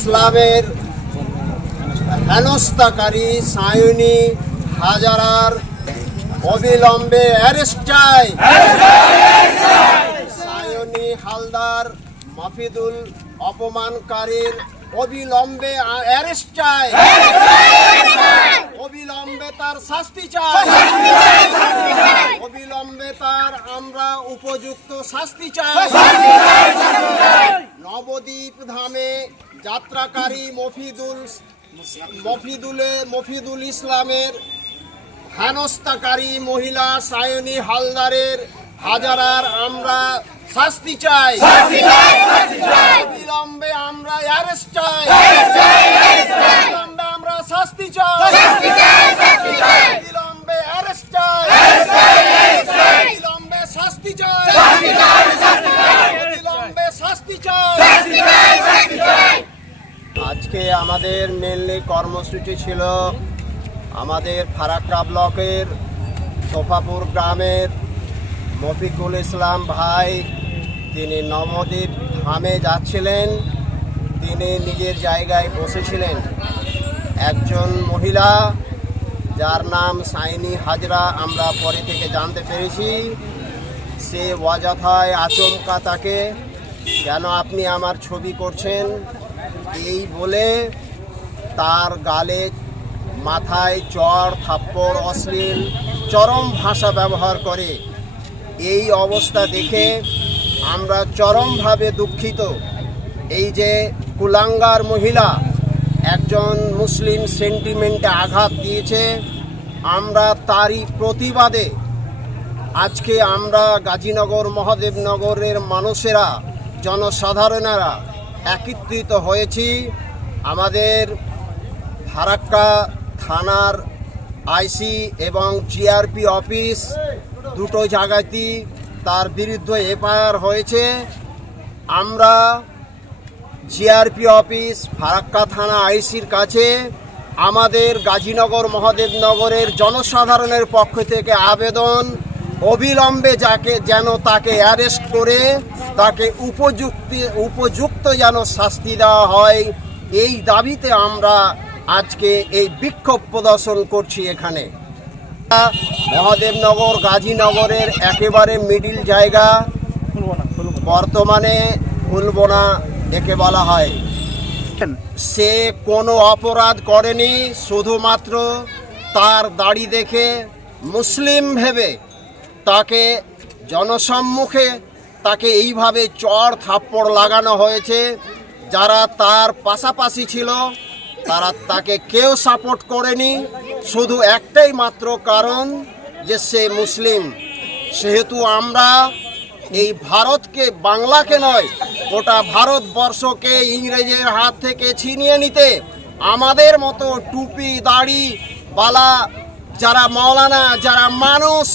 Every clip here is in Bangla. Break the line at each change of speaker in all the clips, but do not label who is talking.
ইসলামের হেনস্থাকারী সায়নী হাজারার অবিলম্বে অ্যারেস্ট সায়নী হালদার মাফিদুল অপমানকারীর অবিলম্বে অ্যারেস্ট অবিলম্বে তার শাস্তি চাই। অবিলম্বে তার আমরা উপযুক্ত শাস্তি চাই। নবদ্বীপ ধামে যাত্রাকারী মফিদুল মফিদুলে মফিদুল ইসলামের হেনস্থাকারী মহিলা সায়নী হালদারের হাজারার আমরা শাস্তি চাই। অবিলম্বে আমরা অ্যারেস্ট চাই। আমরা শাস্তি চাই। অবিলম্বে অ্যারেস্ট চাই। অবিলম্বে শাস্তি চাই। অবিলম্বে শাস্তি চাই। আজকে আমাদের মেনলি কর্মসূচি ছিল আমাদের ফারাক্কা ব্লকের সোফাপুর গ্রামের মফিকুল ইসলাম ভাই, তিনি নবদ্বীপ ধামে যাচ্ছিলেন। তিনি নিজের জায়গায় বসেছিলেন। একজন মহিলা যার নাম সাইনি হাজরা, আমরা পরে থেকে জানতে পেরেছি। সে অযথায় আচমকা তাকে, কেন আপনি আমার ছবি করছেন? এই বলে তার গালে মাথায় চড় থাপ্পড়, অশ্লীল, চরম ভাষা ব্যবহার করে। এই অবস্থা দেখে আমরা চরমভাবে দুঃখিত। এই যে কুলাঙ্গার মহিলা একজন মুসলিম সেন্টিমেন্টে আঘাত দিয়েছে, আমরা তারই প্রতিবাদে আজকে আমরা গাজীনগর, মহাদেবনগরের মানুষেরা, জনসাধারণেরা একত্রিত হয়েছি। আমাদের ফারাক্কা থানার আইসি এবং জিআরপি অফিস দুটো জায়গাতেই তার বিরুদ্ধে এফআইআর হয়েছে। আমরা জিআরপি অফিস ফারাক্কা থানা আইসির কাছে আমাদের গাজীনগর মহাদেবনগরের জনসাধারণের পক্ষ থেকে আবেদন অবিলম্বে যাকে যেন তাকে অ্যারেস্ট করে তাকে উপযুক্তি, উপযুক্ত যেন শাস্তি দেওয়া হয়, এই দাবিতে আমরা আজকে এই বিক্ষোভ প্রদর্শন করছি এখানে। মহাদেবনগর, গাজীনগরের একেবারে মিডিল জায়গা, বর্তমানে ফুলবোনা একে বলা হয়। সে কোনো অপরাধ করেনি, শুধুমাত্র তার দাড়ি দেখে মুসলিম ভেবে তাকে জনসম্মুখে তাকে এইভাবে চড় থাপ্পড় লাগানো হয়েছে। যারা তার পাশাপাশি ছিল, তারা তাকে কেউ সাপোর্ট করেনি। শুধু একটাই মাত্র কারণ যে সে মুসলিম। সেহেতু আমরা এই ভারতকে, বাংলাকে নয়, গোটা ভারতবর্ষকে ইংরেজের হাত থেকে ছিনিয়ে নিতে আমাদের মতো টুপি, দাড়ি, বালা, যারা মৌলানা, যারা মানুষ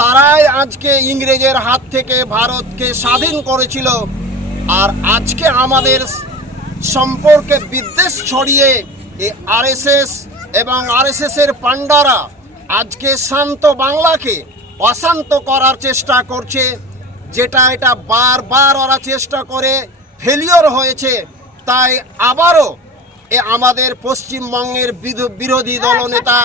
তারাই আজকে ইংরেজের হাত থেকে ভারতকে স্বাধীন করেছিল। আর আজকে আমাদের সম্পর্কে বিদ্বেষ ছড়িয়ে এই আরএসএস এবং আরএসএস এর পান্ডারা আজকে শান্ত বাংলাকে অশান্ত করার চেষ্টা করছে, যেটা এটা বারবার ওরা চেষ্টা করে ফেলিওর হয়েছে। তাই আবারও এ আমাদের পশ্চিমবঙ্গের বিরোধী দলনেতা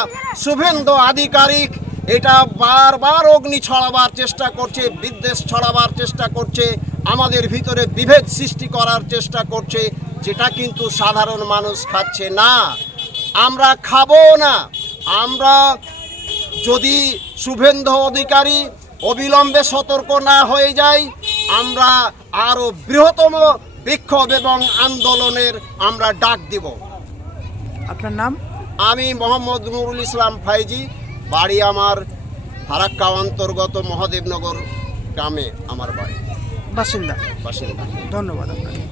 শুভেন্দু আধিকারিক এটা বারবার অগ্নি ছড়াবার চেষ্টা করছে বিদ্বেষ ছড়াবার চেষ্টা করছে আমাদের ভিতরে বিভেদ সৃষ্টি করার চেষ্টা করছে যেটা কিন্তু সাধারণ মানুষ খাচ্ছে না। আমরা খাব না। আমরা যদি শুভেন্দু অধিকারী অবিলম্বে সতর্ক না হয়ে যায় আমরা আরও বৃহত্তম বিক্ষোভ এবং আন্দোলনের আমরা ডাক দিব।
আপনার নাম?
আমি মোহাম্মদ নুরুল ইসলাম ফাইজি। বাড়ি আমার ফারাক্কা অন্তর্গত মহাদেবনগর গ্রামে আমার বাড়ি।
বাসিন্দা।
বাসিন্দা।
ধন্যবাদ আপনাকে।